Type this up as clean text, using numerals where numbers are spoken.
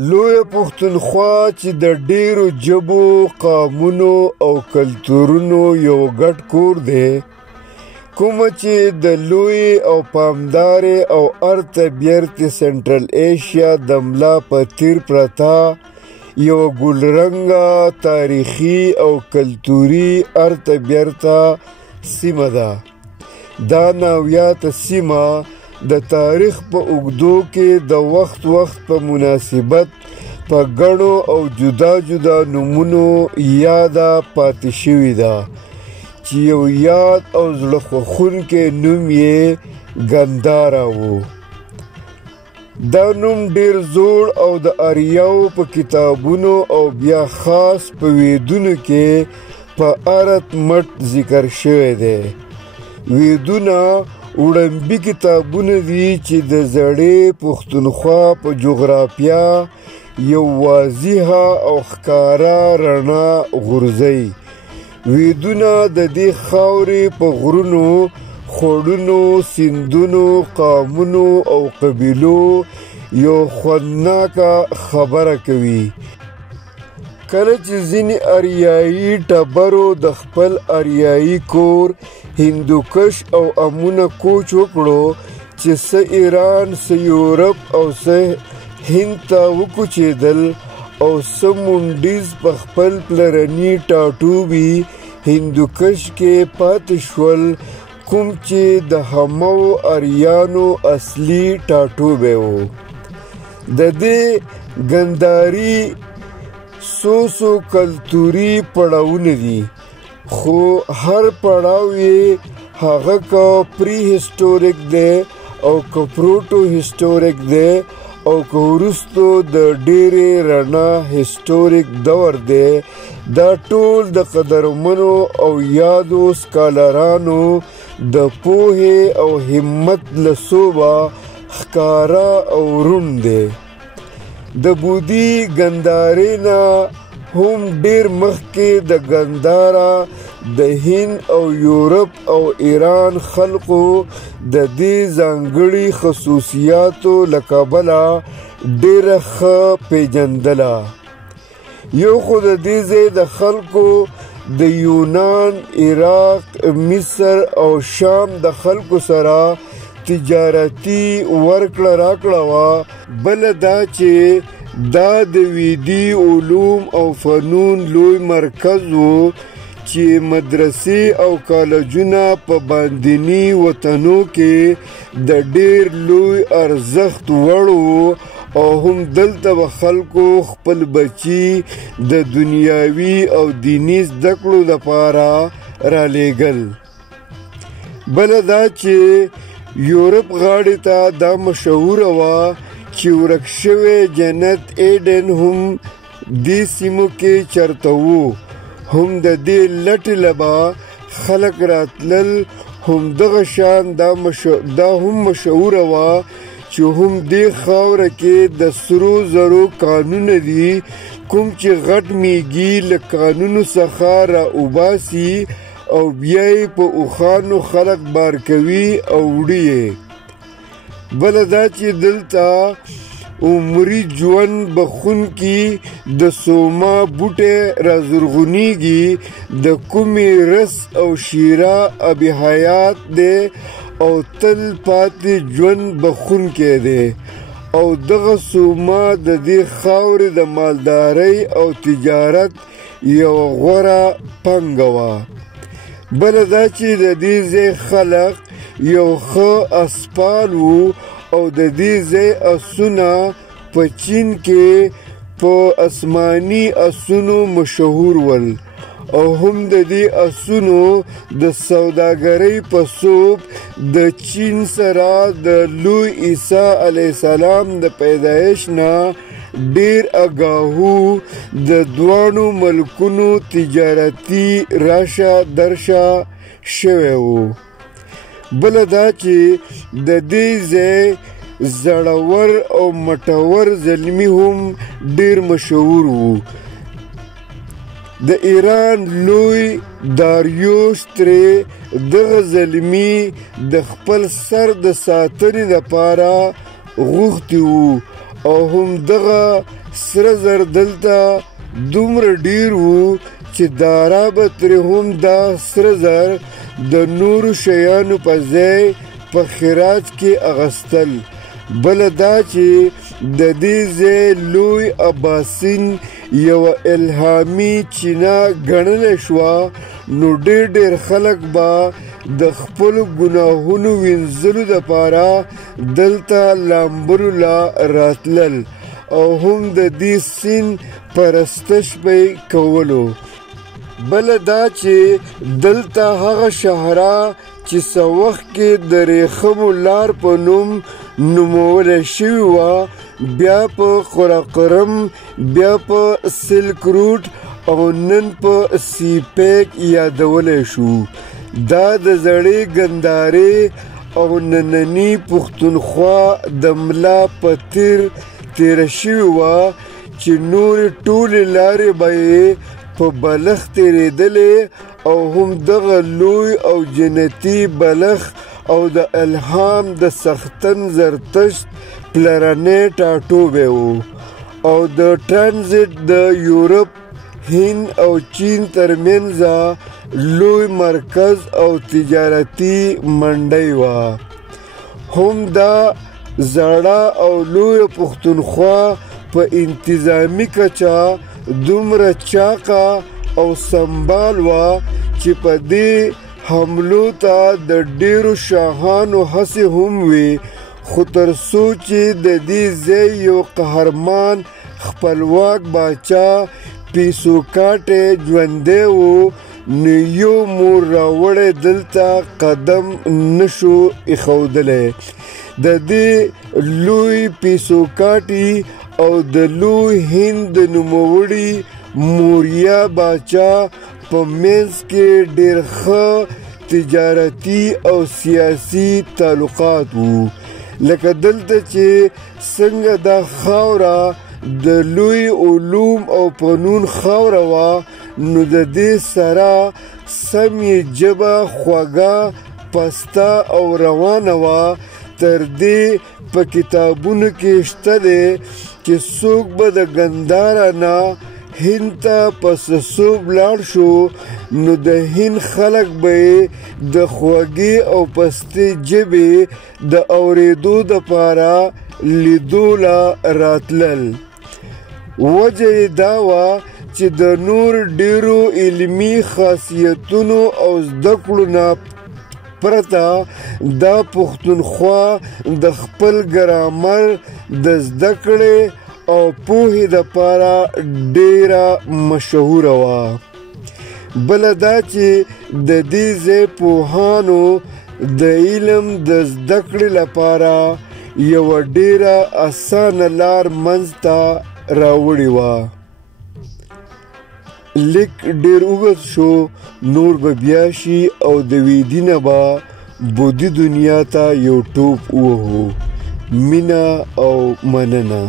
لویه پښتونخوا چې د ډیرو ژبو، قامونو او کلتورونو یو ګډ کور دی، کومه چې د لوی او پامدارې او ارته بیرته سنټرل ایشیا د ملا په تیر پرته یوه ګلرنګه تاریخي او کلتوري ارته بیرته سیمه ده. دا ناویاته سیمه د تاریخ په اوږدو کې د وخت په مناسبت په ګڼو او جدا جدا نومونو یاده پاتې شوې ده چې یو یاد او زړه خوښونکی نوم یې ګنداره و. دا نوم ډیر زوړ او د اریاو په کتابونو او بیا خاص په ویدونو کې په ارت مټ ذکر شوی دی. ویدونه وړاندې کتابونه دي چې د زړې پښتونخوا په جغرافیه یو واضحه او ښکاره رڼا غورځوي. ویدونه د دې خاورې په غرونو، خوړونو، سیندونو، قامونو او قبیلو یو خوندناکه خبره کوي. کله چې ځینې اریایي ټبرو د خپل اریایي کور هندوکش او امونه کوچ وکړو چې څه ایران، څه یورپ او څه هند ته وکوچېدل او څه مونډیز په خپل پلرني ټاټوبي هندوکش کې پاتې شول، کوم چې د همو اریانو اصلي ټاټوبی و. د دې ګنداري څو کلتوري پړاوونه دي، خو هر پړاو یې هغه که پری هسټوریک دی او که پروټو هسټوریک دی او که وروستو د ډیرې رڼا هسټوریک دور دی، دا ټول د قدرمنو او یادو سکالرانو د پوهې او همت له صوبه ښکاره او روڼ دی. د بودی ګندارې نه هم ډیر مخکې د ګنداره د هند او یورپ او ایران خلقو د دې ځانګړي خصوصیاتو له کبله ډیره ښه پیژندله. یو خو د دې ځای د خلکو د یونان، عراق، مصر او شام د خلکو سره تجارتي ورکړه راکړه وه. بله دا چې دا د ویدي علوم او فنون لوی مرکز و چې مدرسې او کالجونه په باندني وطنو کې د ډیر لوی ارزښت وړ وو او هم دلته به خلکو خپل بچي د دنیاوي او دیني زده کړو دپاره رالیږل. بله دا چې یورپ غاړې ته دا مشهوره وه چې ورک شوی جنت ایډن هم دې سیمو کې چرته وو. هم د دې لټې له به خلک راتلل. همدغه شان دا هم مشهوره وه چې هم دې خاوره کې د سرو زرو کانونه دي، کوم چې غټ میږي له کانونو څخه را اوباسي او بیا یې په اوښانو خلک بار کوي او وړي یې. بله دا چې دلته عمري ژوند بخونکي د سوما بوټی را زرغونیږي، د کومې رس او شیره اب حیات دی او تل پاتې ژوند بخونکی دی او دغه سوما د دې خاورې د مالدارۍ او تجارت یوه غوره پانګه وه. بله دا چې د دې ځای خلک یو ښه اسپال وو او د دې ځای اسونه په چین کې په اسماني اسونو مشهور ول او هم د دې اسونو د سوداګرۍ په صوب د چین سره د لوی عیسی علیه السلام د پیدایش نه ډیر اګاهو د دواړو ملکونو تجارتي راشه درشه شوی وو. بله دا چې د دې ځای زړور او مټور زلمی هم ډیر مشهور وو. د ایران لوی داریوش ترې دغه زلمی د خپل سر د ساتنې لپاره غوښتي وو او هم دغه سره زر دلته دومره ډیر وو چې دارا به ترې هم دا سره زر د نورو شیانو په ځای په خراج کې اغستل. بله دا چې د دې ځای لوی اباسین یوه الهامي چینه ګڼلی شوه، نو ډېر خلک به د خپلو ګناهونو وینځلو دپاره دلته لامبلو لا راتلل او هم د دې سیند پرستش به یې کولو. بله دا چې دلته هغه شهره چې څه وخت کې د ریخمو لار په نوم نومولی شوې وه، بیا په قراقرم، بیا په سلک روټ او نن په سی پیک یادولی شو. دا د زړې ګندارې او ننني پښتونخوا د ملا په تیره شوې وه چې نورې ټولې لارې به یې په بلخ تیرېدلې او هم دغه لوی او جنتي بلخ او د الهام د سختن زرتشت پلرنی ټاټوبی و او د ټرانزیټ د یورپ، هند او چین ترمنځه لوی مرکز او تجارتي منډۍ وه. هم دا زړه او لویه پښتونخوا په انتظامي کچه دومره چاقه او سمبال وه چې په دې حملو ته د ډیرو شاهانو هڅې هم وي، خو تر څو چې د دې ځای یو قهرمان خپلواک باچا پیسوکاټی ژوندی و، نو یو مور راوړی دلته قدم نشو ایښودلی. د دې لوی پیسوکاټي او د لوی هند د نوموړي موریا باچا په منځ کې ډېر ښه تجارتي او سیاسي تعلقات وو. لکه دلته چې څنګه دا خاوره د لوی علوم او فنون خاوره وه، نو د دې سره سم یې ژبه خوږه، پسته او روانه وه. تر دې په کتابونو کې شته دی چې څوک به د ګنداره نه هند ته په څوب لاړ شو، نو د هند خلک به یې د خوږې او پستې ژبې د اورېدو دپاره لیدو له راتلل. وجه یې دا وه چې د نور ډیرو علمي خاصیتونو او زده کړو نه پرته دا پښتونخوا د خپل ګرامر د زده کړې او پوهې دپاره ډیره مشهوره وه. بله دا چې د دې ځای پوهانو د علم د زده کړې لپاره یوه ډیره اسانه لار منځته راوړې وه. لیک ډیر اوږد شو، نور به بیا شي او د ویدي نه به بودي دنیا ته یو ټوپ ووهو. مینه او مننه.